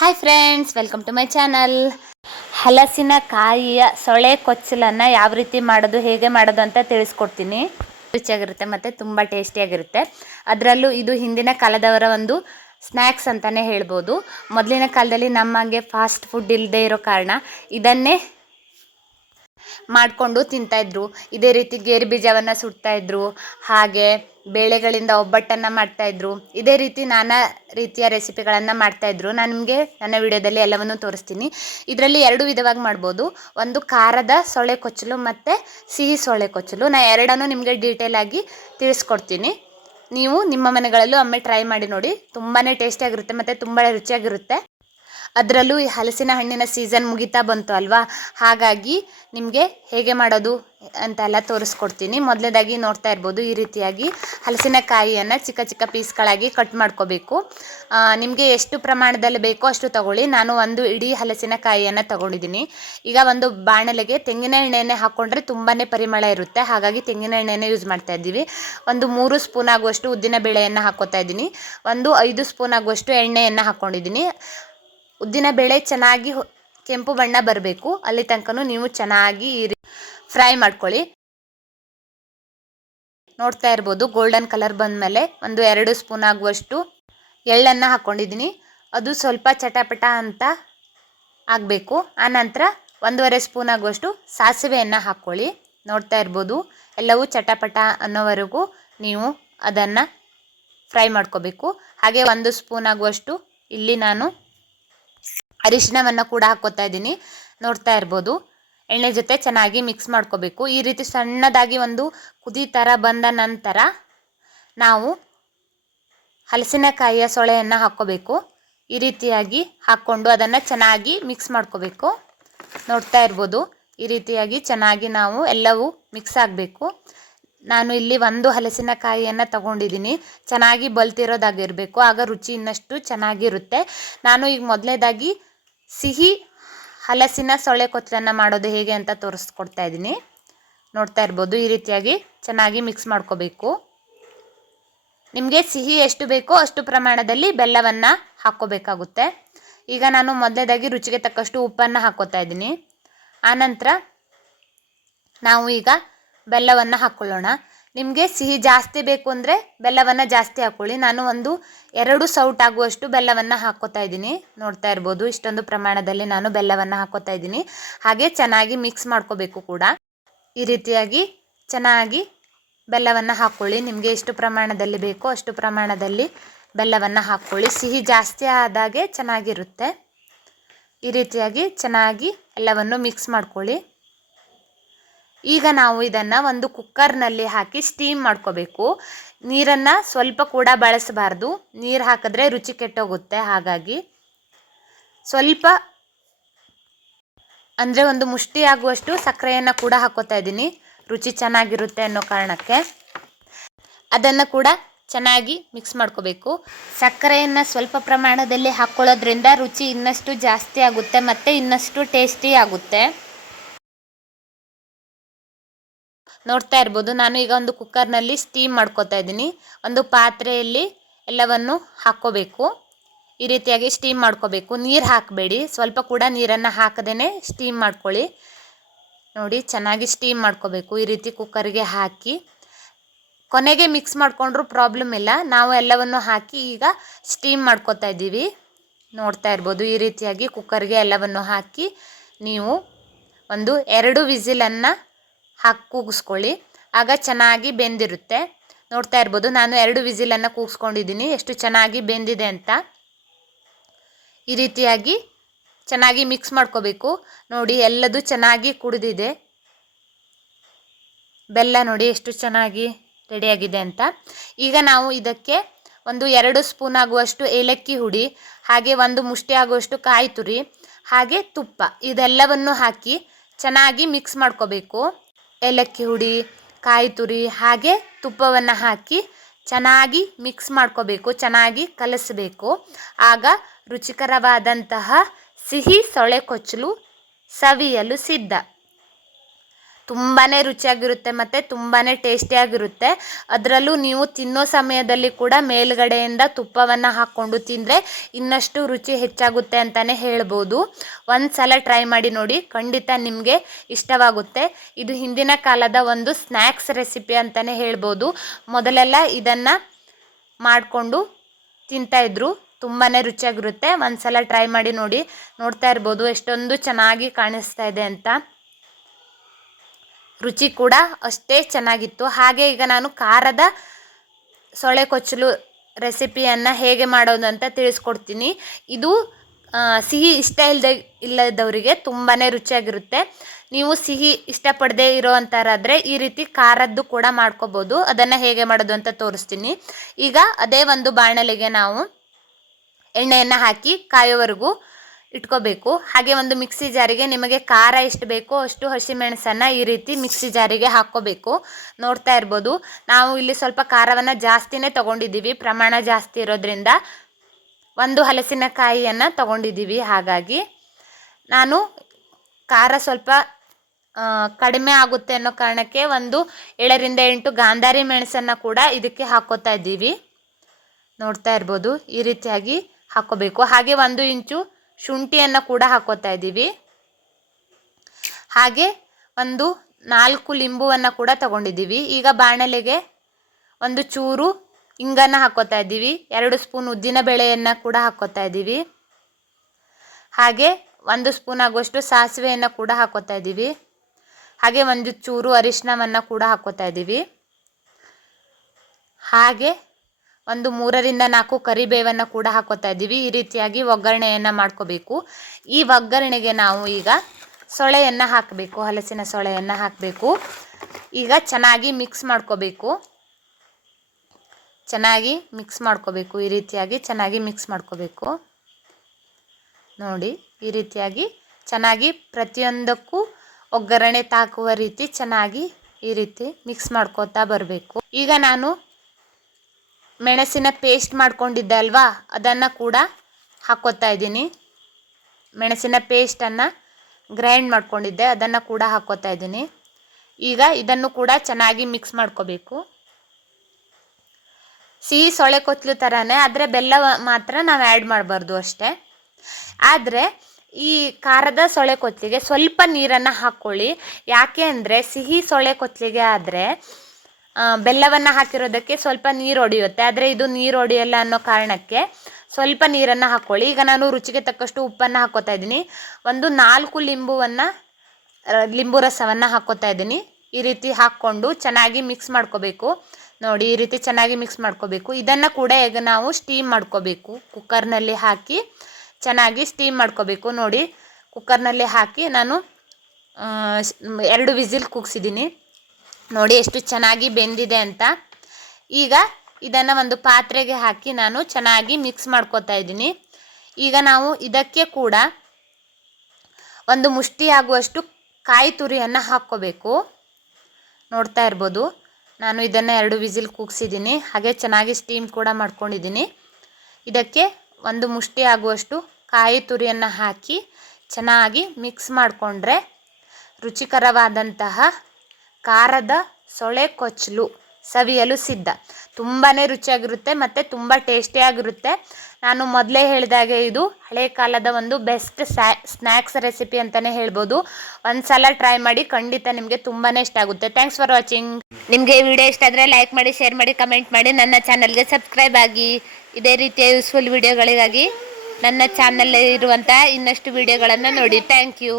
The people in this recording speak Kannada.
Hi friends, welcome to my channel. ಹಲಸಿನಕಾಯಿಯ ಸೊಳೆ ಕೊಚ್ಚಲನ್ನು ಯಾವ ರೀತಿ ಮಾಡೋದು, ಹೇಗೆ ಮಾಡೋದು ಅಂತ ತಿಳಿಸ್ಕೊಡ್ತೀನಿ. ರುಚಿಯಾಗಿರುತ್ತೆ ಮತ್ತು ತುಂಬ ಟೇಸ್ಟಿಯಾಗಿರುತ್ತೆ. ಅದರಲ್ಲೂ ಇದು ಹಿಂದಿನ ಕಾಲದವರ ಒಂದು ಸ್ನ್ಯಾಕ್ಸ್ ಅಂತಲೇ ಹೇಳ್ಬೋದು. ಮೊದಲಿನ ಕಾಲದಲ್ಲಿ ನಮಗೆ ಫಾಸ್ಟ್ ಫುಡ್ ಇಲ್ಲದೆ ಇರೋ ಕಾರಣ ಇದನ್ನೇ ಮಾಡಿಕೊಂಡು ತಿಂತಾಯಿದ್ರು. ಇದೇ ರೀತಿ ಗೇರು ಬೀಜವನ್ನು ಸುಡ್ತಾಯಿದ್ರು, ಹಾಗೆ ಬೇಳೆಗಳಿಂದ ಒಬ್ಬಟ್ಟನ್ನು ಮಾಡ್ತಾಯಿದ್ರು. ಇದೇ ರೀತಿ ನಾನಾ ರೀತಿಯ ರೆಸಿಪಿಗಳನ್ನು ಮಾಡ್ತಾಯಿದ್ರು. ನಾನು ನಿಮಗೆ ನನ್ನ ವಿಡಿಯೋದಲ್ಲಿ ಎಲ್ಲವನ್ನು ತೋರಿಸ್ತೀನಿ. ಇದರಲ್ಲಿ 2 ವಿಧವಾಗಿ ಮಾಡ್ಬೋದು. ಒಂದು ಖಾರದ ಸೊಳೆ ಕೊಚ್ಚಲು ಮತ್ತು ಸಿಹಿ ಸೊಳೆ ಕೊಚ್ಚಲು. ನಾನು ಎರಡನ್ನೂ ನಿಮಗೆ ಡೀಟೇಲಾಗಿ ತಿಳಿಸ್ಕೊಡ್ತೀನಿ. ನೀವು ನಿಮ್ಮ ಮನೆಗಳಲ್ಲೂ ಒಮ್ಮೆ ಟ್ರೈ ಮಾಡಿ ನೋಡಿ. ತುಂಬಾ ಟೇಸ್ಟಿಯಾಗಿರುತ್ತೆ ಮತ್ತು ತುಂಬ ರುಚಿಯಾಗಿರುತ್ತೆ. ಅದರಲ್ಲೂ ಈ ಹಲಸಿನ ಹಣ್ಣಿನ ಸೀಸನ್ ಮುಗಿತಾ ಬಂತು ಅಲ್ವಾ, ಹಾಗಾಗಿ ನಿಮಗೆ ಹೇಗೆ ಮಾಡೋದು ಅಂತೆಲ್ಲ ತೋರಿಸ್ಕೊಡ್ತೀನಿ. ಮೊದಲನೇದಾಗಿ ನೋಡ್ತಾ ಇರ್ಬೋದು, ಈ ರೀತಿಯಾಗಿ ಹಲಸಿನಕಾಯಿಯನ್ನು ಚಿಕ್ಕ ಚಿಕ್ಕ ಪೀಸ್ಗಳಾಗಿ ಕಟ್ ಮಾಡ್ಕೋಬೇಕು. ನಿಮಗೆ ಎಷ್ಟು ಪ್ರಮಾಣದಲ್ಲಿ ಬೇಕೋ ಅಷ್ಟು ತಗೊಳ್ಳಿ. ನಾನು ಒಂದು ಇಡೀ ಹಲಸಿನಕಾಯಿಯನ್ನು ತಗೊಂಡಿದ್ದೀನಿ. ಈಗ ಒಂದು ಬಾಣಲೆಗೆ ತೆಂಗಿನ ಎಣ್ಣೆಯನ್ನೇ ಹಾಕ್ಕೊಂಡ್ರೆ ತುಂಬಾ ಪರಿಮಳ ಇರುತ್ತೆ, ಹಾಗಾಗಿ ತೆಂಗಿನ ಎಣ್ಣೆನೇ ಯೂಸ್ ಮಾಡ್ತಾ ಇದ್ದೀವಿ. ಒಂದು 3 ಸ್ಪೂನ್ ಆಗುವಷ್ಟು ಉದ್ದಿನ ಬೇಳೆಯನ್ನು ಹಾಕ್ಕೋತಾ ಇದ್ದೀನಿ. ಒಂದು 5 ಸ್ಪೂನ್ ಆಗುವಷ್ಟು ಎಣ್ಣೆಯನ್ನು ಹಾಕ್ಕೊಂಡಿದ್ದೀನಿ. ಉದ್ದಿನ ಬೇಳೆ ಚೆನ್ನಾಗಿ ಕೆಂಪು ಬಣ್ಣ ಬರಬೇಕು, ಅಲ್ಲಿ ತನಕನೂ ನೀವು ಚೆನ್ನಾಗಿ ಫ್ರೈ ಮಾಡ್ಕೊಳ್ಳಿ. ನೋಡ್ತಾ ಇರ್ಬೋದು, ಗೋಲ್ಡನ್ ಕಲರ್ ಬಂದಮೇಲೆ ಒಂದು 2 ಸ್ಪೂನ್ ಆಗುವಷ್ಟು ಎಳ್ಳನ್ನು ಹಾಕ್ಕೊಂಡಿದ್ದೀನಿ. ಅದು ಸ್ವಲ್ಪ ಚಟಪಟ ಅಂತ ಆಗಬೇಕು. ಆನಂತರ 1.5 ಸ್ಪೂನ್ ಆಗುವಷ್ಟು ಸಾಸಿವೆಯನ್ನು ಹಾಕ್ಕೊಳ್ಳಿ. ನೋಡ್ತಾ ಇರ್ಬೋದು, ಎಲ್ಲವೂ ಚಟಪಟ ಅನ್ನೋವರೆಗೂ ನೀವು ಅದನ್ನು ಫ್ರೈ ಮಾಡ್ಕೋಬೇಕು. ಹಾಗೆ 1 ಸ್ಪೂನ್ ಆಗುವಷ್ಟು ಇಲ್ಲಿ ನಾನು ಅರಿಶಿನವನ್ನು ಕೂಡ ಹಾಕ್ಕೋತಾ ಇದ್ದೀನಿ. ನೋಡ್ತಾ ಇರ್ಬೋದು, ಎಣ್ಣೆ ಜೊತೆ ಚೆನ್ನಾಗಿ ಮಿಕ್ಸ್ ಮಾಡ್ಕೋಬೇಕು. ಈ ರೀತಿ ಸಣ್ಣದಾಗಿ ಒಂದು ಕುದಿ ಥರ ಬಂದ ನಂತರ ನಾವು ಹಲಸಿನಕಾಯಿಯ ಸೊಳೆಯನ್ನು ಹಾಕ್ಕೋಬೇಕು. ಈ ರೀತಿಯಾಗಿ ಹಾಕ್ಕೊಂಡು ಅದನ್ನು ಚೆನ್ನಾಗಿ ಮಿಕ್ಸ್ ಮಾಡ್ಕೋಬೇಕು. ನೋಡ್ತಾ ಇರ್ಬೋದು, ಈ ರೀತಿಯಾಗಿ ಚೆನ್ನಾಗಿ ನಾವು ಎಲ್ಲವೂ ಮಿಕ್ಸ್ ಆಗಬೇಕು. ನಾನು ಇಲ್ಲಿ ಒಂದು ಹಲಸಿನಕಾಯಿಯನ್ನು ತಗೊಂಡಿದ್ದೀನಿ. ಚೆನ್ನಾಗಿ ಬಲ್ತಿರೋದಾಗಿರಬೇಕು, ಆಗ ರುಚಿ ಇನ್ನಷ್ಟು ಚೆನ್ನಾಗಿರುತ್ತೆ. ನಾನು ಈಗ ಮೊದಲನೇದಾಗಿ ಸಿಹಿ ಹಲಸಿನ ಸೊಳೆ ಕೊಚ್ಚಲನ್ನು ಮಾಡೋದು ಹೇಗೆ ಅಂತ ತೋರಿಸ್ಕೊಡ್ತಾ ಇದ್ದೀನಿ. ನೋಡ್ತಾ ಇರ್ಬೋದು, ಈ ರೀತಿಯಾಗಿ ಚೆನ್ನಾಗಿ ಮಿಕ್ಸ್ ಮಾಡ್ಕೋಬೇಕು. ನಿಮಗೆ ಸಿಹಿ ಎಷ್ಟು ಬೇಕೋ ಅಷ್ಟು ಪ್ರಮಾಣದಲ್ಲಿ ಬೆಲ್ಲವನ್ನು ಹಾಕ್ಕೋಬೇಕಾಗುತ್ತೆ. ಈಗ ನಾನು ಮೊದಲನೇದಾಗಿ ರುಚಿಗೆ ತಕ್ಕಷ್ಟು ಉಪ್ಪನ್ನು ಹಾಕ್ಕೋತಾ ಇದ್ದೀನಿ. ಆನಂತರ ನಾವು ಈಗ ಬೆಲ್ಲವನ್ನು ಹಾಕ್ಕೊಳ್ಳೋಣ. ನಿಮಗೆ ಸಿಹಿ ಜಾಸ್ತಿ ಬೇಕು ಅಂದರೆ ಬೆಲ್ಲವನ್ನು ಜಾಸ್ತಿ ಹಾಕ್ಕೊಳ್ಳಿ. ನಾನು ಒಂದು 2 ಸೌಟ್ ಆಗುವಷ್ಟು ಬೆಲ್ಲವನ್ನು ಹಾಕ್ಕೋತಾ ಇದ್ದೀನಿ. ನೋಡ್ತಾ ಇರ್ಬೋದು, ಇಷ್ಟೊಂದು ಪ್ರಮಾಣದಲ್ಲಿ ನಾನು ಬೆಲ್ಲವನ್ನು ಹಾಕ್ಕೋತಾ ಇದ್ದೀನಿ. ಹಾಗೆ ಚೆನ್ನಾಗಿ ಮಿಕ್ಸ್ ಮಾಡ್ಕೋಬೇಕು ಕೂಡ. ಈ ರೀತಿಯಾಗಿ ಚೆನ್ನಾಗಿ ಬೆಲ್ಲವನ್ನು ಹಾಕ್ಕೊಳ್ಳಿ. ನಿಮಗೆ ಎಷ್ಟು ಪ್ರಮಾಣದಲ್ಲಿ ಬೇಕೋ ಅಷ್ಟು ಪ್ರಮಾಣದಲ್ಲಿ ಬೆಲ್ಲವನ್ನು ಹಾಕ್ಕೊಳ್ಳಿ. ಸಿಹಿ ಜಾಸ್ತಿ ಆದಾಗೆ ಚೆನ್ನಾಗಿರುತ್ತೆ. ಈ ರೀತಿಯಾಗಿ ಚೆನ್ನಾಗಿ ಎಲ್ಲವನ್ನು ಮಿಕ್ಸ್ ಮಾಡ್ಕೊಳ್ಳಿ. ಈಗ ನಾವು ಇದನ್ನು ಒಂದು ಕುಕ್ಕರ್ನಲ್ಲಿ ಹಾಕಿ ಸ್ಟೀಮ್ ಮಾಡ್ಕೋಬೇಕು. ನೀರನ್ನು ಸ್ವಲ್ಪ ಕೂಡ ಬಳಸಬಾರ್ದು, ನೀರು ಹಾಕಿದ್ರೆ ರುಚಿ ಕೆಟ್ಟೋಗುತ್ತೆ. ಹಾಗಾಗಿ ಸ್ವಲ್ಪ ಅಂದರೆ ಒಂದು ಮುಷ್ಟಿ ಆಗುವಷ್ಟು ಸಕ್ಕರೆಯನ್ನು ಕೂಡ ಹಾಕ್ಕೋತಾ ಇದ್ದೀನಿ, ರುಚಿ ಚೆನ್ನಾಗಿರುತ್ತೆ ಅನ್ನೋ ಕಾರಣಕ್ಕೆ. ಅದನ್ನು ಕೂಡ ಚೆನ್ನಾಗಿ ಮಿಕ್ಸ್ ಮಾಡ್ಕೋಬೇಕು. ಸಕ್ಕರೆಯನ್ನು ಸ್ವಲ್ಪ ಪ್ರಮಾಣದಲ್ಲಿ ಹಾಕ್ಕೊಳ್ಳೋದ್ರಿಂದ ರುಚಿ ಇನ್ನಷ್ಟು ಜಾಸ್ತಿ ಆಗುತ್ತೆ ಮತ್ತು ಇನ್ನಷ್ಟು ಟೇಸ್ಟಿ ಆಗುತ್ತೆ. ನೋಡ್ತಾ ಇರ್ಬೋದು, ನಾನು ಈಗ ಒಂದು ಕುಕ್ಕರ್ನಲ್ಲಿ ಸ್ಟೀಮ್ ಮಾಡ್ಕೋತಾ ಇದ್ದೀನಿ. ಒಂದು ಪಾತ್ರೆಯಲ್ಲಿ ಎಲ್ಲವನ್ನು ಹಾಕ್ಕೋಬೇಕು. ಈ ರೀತಿಯಾಗಿ ಸ್ಟೀಮ್ ಮಾಡ್ಕೋಬೇಕು. ನೀರು ಹಾಕಬೇಡಿ, ಸ್ವಲ್ಪ ಕೂಡ ನೀರನ್ನು ಹಾಕದೇ ಸ್ಟೀಮ್ ಮಾಡ್ಕೊಳ್ಳಿ. ನೋಡಿ, ಚೆನ್ನಾಗಿ ಸ್ಟೀಮ್ ಮಾಡ್ಕೋಬೇಕು. ಈ ರೀತಿ ಕುಕ್ಕರ್ಗೆ ಹಾಕಿ ಕೊನೆಗೆ ಮಿಕ್ಸ್ ಮಾಡಿಕೊಂಡ್ರೂ ಪ್ರಾಬ್ಲಮ್ ಇಲ್ಲ. ನಾವು ಎಲ್ಲವನ್ನು ಹಾಕಿ ಈಗ ಸ್ಟೀಮ್ ಮಾಡ್ಕೋತಾ ಇದ್ದೀವಿ. ನೋಡ್ತಾ ಇರ್ಬೋದು, ಈ ರೀತಿಯಾಗಿ ಕುಕ್ಕರ್ಗೆ ಎಲ್ಲವನ್ನು ಹಾಕಿ ನೀವು ಒಂದು 2 ವಿಸಿಲನ್ನು ಹಾಕಿ ಕೂಗಿಸ್ಕೊಳ್ಳಿ, ಆಗ ಚೆನ್ನಾಗಿ ಬೆಂದಿರುತ್ತೆ. ನೋಡ್ತಾ ಇರ್ಬೋದು, ನಾನು 2 ವಿಸಿಲನ್ನು ಕೂಗಿಸ್ಕೊಂಡಿದ್ದೀನಿ, ಎಷ್ಟು ಚೆನ್ನಾಗಿ ಬೆಂದಿದೆ ಅಂತ. ಈ ರೀತಿಯಾಗಿ ಚೆನ್ನಾಗಿ ಮಿಕ್ಸ್ ಮಾಡ್ಕೋಬೇಕು. ನೋಡಿ, ಎಲ್ಲದೂ ಚೆನ್ನಾಗಿ ಕುಡಿದಿದೆ. ಬೆಲ್ಲ ನೋಡಿ ಎಷ್ಟು ಚೆನ್ನಾಗಿ ರೆಡಿಯಾಗಿದೆ ಅಂತ. ಈಗ ನಾವು ಇದಕ್ಕೆ ಒಂದು 2 ಸ್ಪೂನ್ ಆಗುವಷ್ಟು ಏಲಕ್ಕಿ ಹುಡಿ, ಹಾಗೆ ಒಂದು ಮುಷ್ಟಿ ಆಗುವಷ್ಟು ಕಾಯಿ ತುರಿ, ಹಾಗೆ ತುಪ್ಪ, ಇದೆಲ್ಲವನ್ನು ಹಾಕಿ ಚೆನ್ನಾಗಿ ಮಿಕ್ಸ್ ಮಾಡ್ಕೋಬೇಕು. ಏಲಕ್ಕಿ ಹುಡಿ, ಕಾಯಿ ತುರಿ ಹಾಗೆ ತುಪ್ಪವನ್ನು ಹಾಕಿ ಚೆನ್ನಾಗಿ ಮಿಕ್ಸ್ ಮಾಡ್ಕೋಬೇಕು, ಚೆನ್ನಾಗಿ ಕಲಿಸಬೇಕು. ಆಗ ರುಚಿಕರವಾದಂತಹ ಸಿಹಿ ಸೊಳೆ ಕೊಚ್ಚಲು ಸವಿಯಲು ಸಿದ್ಧ. ತುಂಬಾ ರುಚಿಯಾಗಿರುತ್ತೆ ಮತ್ತು ತುಂಬಾ ಟೇಸ್ಟಿಯಾಗಿರುತ್ತೆ. ಅದರಲ್ಲೂ ನೀವು ತಿನ್ನೋ ಸಮಯದಲ್ಲಿ ಕೂಡ ಮೇಲ್ಗಡೆಯಿಂದ ತುಪ್ಪವನ್ನು ಹಾಕ್ಕೊಂಡು ತಿಂದರೆ ಇನ್ನಷ್ಟು ರುಚಿ ಹೆಚ್ಚಾಗುತ್ತೆ ಅಂತಲೇ ಹೇಳ್ಬೋದು. ಒಂದು ಸಲ ಟ್ರೈ ಮಾಡಿ ನೋಡಿ, ಖಂಡಿತ ನಿಮಗೆ ಇಷ್ಟವಾಗುತ್ತೆ. ಇದು ಹಿಂದಿನ ಕಾಲದ ಒಂದು ಸ್ನ್ಯಾಕ್ಸ್ ರೆಸಿಪಿ ಅಂತಲೇ ಹೇಳ್ಬೋದು. ಮೊದಲೆಲ್ಲ ಇದನ್ನು ಮಾಡಿಕೊಂಡು ತಿಂತಾಯಿದ್ರು. ತುಂಬಾ ರುಚಿಯಾಗಿರುತ್ತೆ. ಒಂದು ಸಲ ಟ್ರೈ ಮಾಡಿ ನೋಡಿ. ನೋಡ್ತಾ ಇರ್ಬೋದು ಎಷ್ಟೊಂದು ಚೆನ್ನಾಗಿ ಕಾಣಿಸ್ತಾ ಇದೆ ಅಂತ. ರುಚಿ ಕೂಡ ಅಷ್ಟೇ ಚೆನ್ನಾಗಿತ್ತು. ಹಾಗೆ ಈಗ ನಾನು ಖಾರದ ಸೊಳೆ ಕೊಚ್ಚಲು ರೆಸಿಪಿಯನ್ನು ಹೇಗೆ ಮಾಡೋದು ಅಂತ ತಿಳಿಸ್ಕೊಡ್ತೀನಿ. ಇದು ಸಿಹಿ ಇಷ್ಟ ಇಲ್ಲದವರಿಗೆ ತುಂಬಾ ರುಚಿಯಾಗಿರುತ್ತೆ. ನೀವು ಸಿಹಿ ಇಷ್ಟಪಡದೇ ಇರೋವಂಥರಾದರೆ ಈ ರೀತಿ ಖಾರದ್ದು ಕೂಡ ಮಾಡ್ಕೋಬೋದು. ಅದನ್ನು ಹೇಗೆ ಮಾಡೋದು ಅಂತ ತೋರಿಸ್ತೀನಿ. ಈಗ ಅದೇ ಒಂದು ಬಾಣಲೆಗೆ ನಾವು ಎಣ್ಣೆಯನ್ನು ಹಾಕಿ ಕಾಯೋವರೆಗೂ ಇಟ್ಕೋಬೇಕು. ಹಾಗೆ ಒಂದು ಮಿಕ್ಸಿ ಜಾರಿಗೆ ನಿಮಗೆ ಖಾರ ಎಷ್ಟು ಬೇಕೋ ಅಷ್ಟು ಹಸಿಮೆಣಸನ್ನು ಈ ರೀತಿ ಮಿಕ್ಸಿ ಜಾರಿಗೆ ಹಾಕ್ಕೋಬೇಕು. ನೋಡ್ತಾ ಇರ್ಬೋದು ನಾವು ಇಲ್ಲಿ ಸ್ವಲ್ಪ ಖಾರವನ್ನು ಜಾಸ್ತಿನೇ ತೊಗೊಂಡಿದ್ದೀವಿ, ಪ್ರಮಾಣ ಜಾಸ್ತಿ ಇರೋದ್ರಿಂದ. ಒಂದು ಹಲಸಿನಕಾಯಿಯನ್ನು ತೊಗೊಂಡಿದ್ದೀವಿ. ಹಾಗಾಗಿ ನಾನು ಖಾರ ಸ್ವಲ್ಪ ಕಡಿಮೆ ಆಗುತ್ತೆ ಅನ್ನೋ ಕಾರಣಕ್ಕೆ 7 ರಿಂದ 8 ಗಾಂಧಾರಿ ಮೆಣಸನ್ನು ಕೂಡ ಇದಕ್ಕೆ ಹಾಕ್ಕೋತಾ ಇದ್ದೀವಿ. ನೋಡ್ತಾ ಇರ್ಬೋದು ಈ ರೀತಿಯಾಗಿ ಹಾಕ್ಕೋಬೇಕು. ಹಾಗೆ 1 ಇಂಚು ಶುಂಠಿಯನ್ನು ಕೂಡ ಹಾಕ್ಕೋತಾ ಇದ್ದೀವಿ. ಹಾಗೆ 4 ಲಿಂಬುವನ್ನು ಕೂಡ ತಗೊಂಡಿದ್ದೀವಿ. ಈಗ ಬಾಣಲೆಗೆ 1 ಚೂರು ಇಂಗನ್ನು ಹಾಕ್ಕೋತಾ ಇದ್ದೀವಿ. 2 ಸ್ಪೂನ್ ಉದ್ದಿನ ಬೇಳೆಯನ್ನು ಕೂಡ ಹಾಕ್ಕೋತಾ ಇದ್ದೀವಿ. ಹಾಗೆ 1 ಸ್ಪೂನ್ ಆಗುವಷ್ಟು ಸಾಸಿವೆಯನ್ನು ಕೂಡ ಹಾಕ್ಕೋತಾ ಇದ್ದೀವಿ. ಹಾಗೆ 1 ಚೂರು ಅರಿಶಿನವನ್ನು ಕೂಡ ಹಾಕ್ಕೋತಾ ಇದ್ದೀವಿ. ಹಾಗೆ 3 ರಿಂದ 4 ಕರಿಬೇವನ್ನು ಕೂಡ ಹಾಕ್ಕೋತಾ ಇದ್ದೀವಿ. ಈ ರೀತಿಯಾಗಿ ಒಗ್ಗರಣೆಯನ್ನು ಮಾಡ್ಕೋಬೇಕು. ಈ ಒಗ್ಗರಣೆಗೆ ನಾವು ಈಗ ಸೊಳೆಯನ್ನು ಹಾಕಬೇಕು, ಹಲಸಿನ ಸೊಳೆಯನ್ನು ಹಾಕಬೇಕು. ಈಗ ಚೆನ್ನಾಗಿ ಮಿಕ್ಸ್ ಮಾಡ್ಕೋಬೇಕು. ಈ ರೀತಿಯಾಗಿ ಚೆನ್ನಾಗಿ ಮಿಕ್ಸ್ ಮಾಡ್ಕೋಬೇಕು. ನೋಡಿ ಈ ರೀತಿಯಾಗಿ ಚೆನ್ನಾಗಿ ಪ್ರತಿಯೊಂದಕ್ಕೂ ಒಗ್ಗರಣೆ ತಾಕುವ ರೀತಿ ಚೆನ್ನಾಗಿ ಈ ರೀತಿ ಮಿಕ್ಸ್ ಮಾಡ್ಕೋತಾ ಬರಬೇಕು. ಈಗ ನಾನು ಮೆಣಸಿನ ಪೇಸ್ಟ್ ಮಾಡ್ಕೊಂಡಿದ್ದೆ ಅಲ್ವಾ, ಅದನ್ನು ಕೂಡ ಹಾಕ್ಕೋತಾ ಇದ್ದೀನಿ. ಮೆಣಸಿನ ಪೇಸ್ಟನ್ನು ಗ್ರೈಂಡ್ ಮಾಡ್ಕೊಂಡಿದ್ದೆ, ಅದನ್ನು ಕೂಡ ಹಾಕ್ಕೋತಾ ಇದ್ದೀನಿ. ಈಗ ಇದನ್ನು ಕೂಡ ಚೆನ್ನಾಗಿ ಮಿಕ್ಸ್ ಮಾಡ್ಕೋಬೇಕು. ಸಿಹಿ ಸೊಳೆ ಕೊಚ್ಚಲು ಥರನೇ, ಆದರೆ ಬೆಲ್ಲ ಮಾತ್ರ ನಾವು ಆ್ಯಡ್ ಮಾಡಬಾರ್ದು ಅಷ್ಟೇ. ಆದರೆ ಈ ಖಾರದ ಸೊಳೆ ಕೊಚ್ಚಲಿಗೆ ಸ್ವಲ್ಪ ನೀರನ್ನು ಹಾಕ್ಕೊಳ್ಳಿ. ಯಾಕೆ ಅಂದರೆ ಸಿಹಿ ಸೊಳೆ ಕೊಚ್ಚಲಿಗೆ ಆದರೆ ಬೆಲ್ಲವನ್ನು ಹಾಕಿರೋದಕ್ಕೆ ಸ್ವಲ್ಪ ನೀರು ಹೊಡೆಯುತ್ತೆ, ಆದರೆ ಇದು ನೀರು ಹೊಡೆಯಲ್ಲ ಅನ್ನೋ ಕಾರಣಕ್ಕೆ ಸ್ವಲ್ಪ ನೀರನ್ನು ಹಾಕ್ಕೊಳ್ಳಿ. ಈಗ ನಾನು ರುಚಿಗೆ ತಕ್ಕಷ್ಟು ಉಪ್ಪನ್ನು ಹಾಕ್ಕೋತಾ ಇದ್ದೀನಿ. 4 ಲಿಂಬು ರಸವನ್ನು ಹಾಕ್ಕೋತಾ ಇದ್ದೀನಿ. ಈ ರೀತಿ ಹಾಕ್ಕೊಂಡು ಚೆನ್ನಾಗಿ ಮಿಕ್ಸ್ ಮಾಡ್ಕೋಬೇಕು. ನೋಡಿ ಈ ರೀತಿ ಚೆನ್ನಾಗಿ ಮಿಕ್ಸ್ ಮಾಡ್ಕೋಬೇಕು. ಇದನ್ನು ಕೂಡ ಈಗ ನಾವು ಸ್ಟೀಮ್ ಮಾಡ್ಕೋಬೇಕು. ಕುಕ್ಕರ್ನಲ್ಲಿ ಹಾಕಿ ಚೆನ್ನಾಗಿ ಸ್ಟೀಮ್ ಮಾಡ್ಕೋಬೇಕು. ನೋಡಿ ಕುಕ್ಕರ್ನಲ್ಲಿ ಹಾಕಿ ನಾನು 2 ವಿಸಿಲ್ ಕೂಗಿಸಿದ್ದೀನಿ. ನೋಡಿ ಎಷ್ಟು ಚೆನ್ನಾಗಿ ಬೆಂದಿದೆ ಅಂತ. ಈಗ ಇದನ್ನು ಒಂದು ಪಾತ್ರೆಗೆ ಹಾಕಿ ನಾನು ಚೆನ್ನಾಗಿ ಮಿಕ್ಸ್ ಮಾಡ್ಕೋತಾ ಇದ್ದೀನಿ. ಈಗ ನಾವು ಇದಕ್ಕೆ ಕೂಡ 1 ಮುಷ್ಟಿ ಆಗುವಷ್ಟು ಕಾಯಿ ತುರಿಯನ್ನು ಹಾಕ್ಕೋಬೇಕು. ನೋಡ್ತಾ ಇರ್ಬೋದು ನಾನು ಇದನ್ನು 2 ವಿಸಿಲ್ ಕೂಗಿಸಿದ್ದೀನಿ. ಹಾಗೆ ಚೆನ್ನಾಗಿ ಸ್ಟೀಮ್ ಕೂಡ ಮಾಡ್ಕೊಂಡಿದ್ದೀನಿ. ಇದಕ್ಕೆ 1 ಮುಷ್ಟಿ ಆಗುವಷ್ಟು ಕಾಯಿ ತುರಿಯನ್ನು ಹಾಕಿ ಚೆನ್ನಾಗಿ ಮಿಕ್ಸ್ ಮಾಡಿಕೊಂಡ್ರೆ ರುಚಿಕರವಾದಂತಹ ಖಾರದ ಸೊಳೆ ಕೊಚ್ಚಲು ಸವಿಯಲು ಸಿದ್ಧ. ತುಂಬಾ ರುಚಿಯಾಗಿರುತ್ತೆ ಮತ್ತು ತುಂಬ ಟೇಸ್ಟಿಯಾಗಿರುತ್ತೆ. ನಾನು ಮೊದಲೇ ಹೇಳಿದಾಗೆ ಇದು ಹಳೆ ಕಾಲದ ಒಂದು ಬೆಸ್ಟ್ ಸ್ನ್ಯಾಕ್ಸ್ ರೆಸಿಪಿ ಅಂತಲೇ ಹೇಳ್ಬೋದು. ಒಂದು ಸಲ ಟ್ರೈ ಮಾಡಿ, ಖಂಡಿತ ನಿಮಗೆ ತುಂಬಾ ಇಷ್ಟ ಆಗುತ್ತೆ. Thanks for watching. ನಿಮಗೆ ಈ ವಿಡಿಯೋ ಇಷ್ಟ ಆದರೆ ಲೈಕ್ ಮಾಡಿ, ಶೇರ್ ಮಾಡಿ, ಕಮೆಂಟ್ ಮಾಡಿ. ನನ್ನ ಚಾನಲ್ಗೆ ಸಬ್ಸ್ಕ್ರೈಬ್ ಆಗಿ. ಇದೇ ರೀತಿಯ ಯೂಸ್ಫುಲ್ ವಿಡಿಯೋಗಳಿಗಾಗಿ ನನ್ನ ಚಾನಲ್ ಇರುವಂಥ ಇನ್ನಷ್ಟು ವಿಡಿಯೋಗಳನ್ನು ನೋಡಿ. Thank you.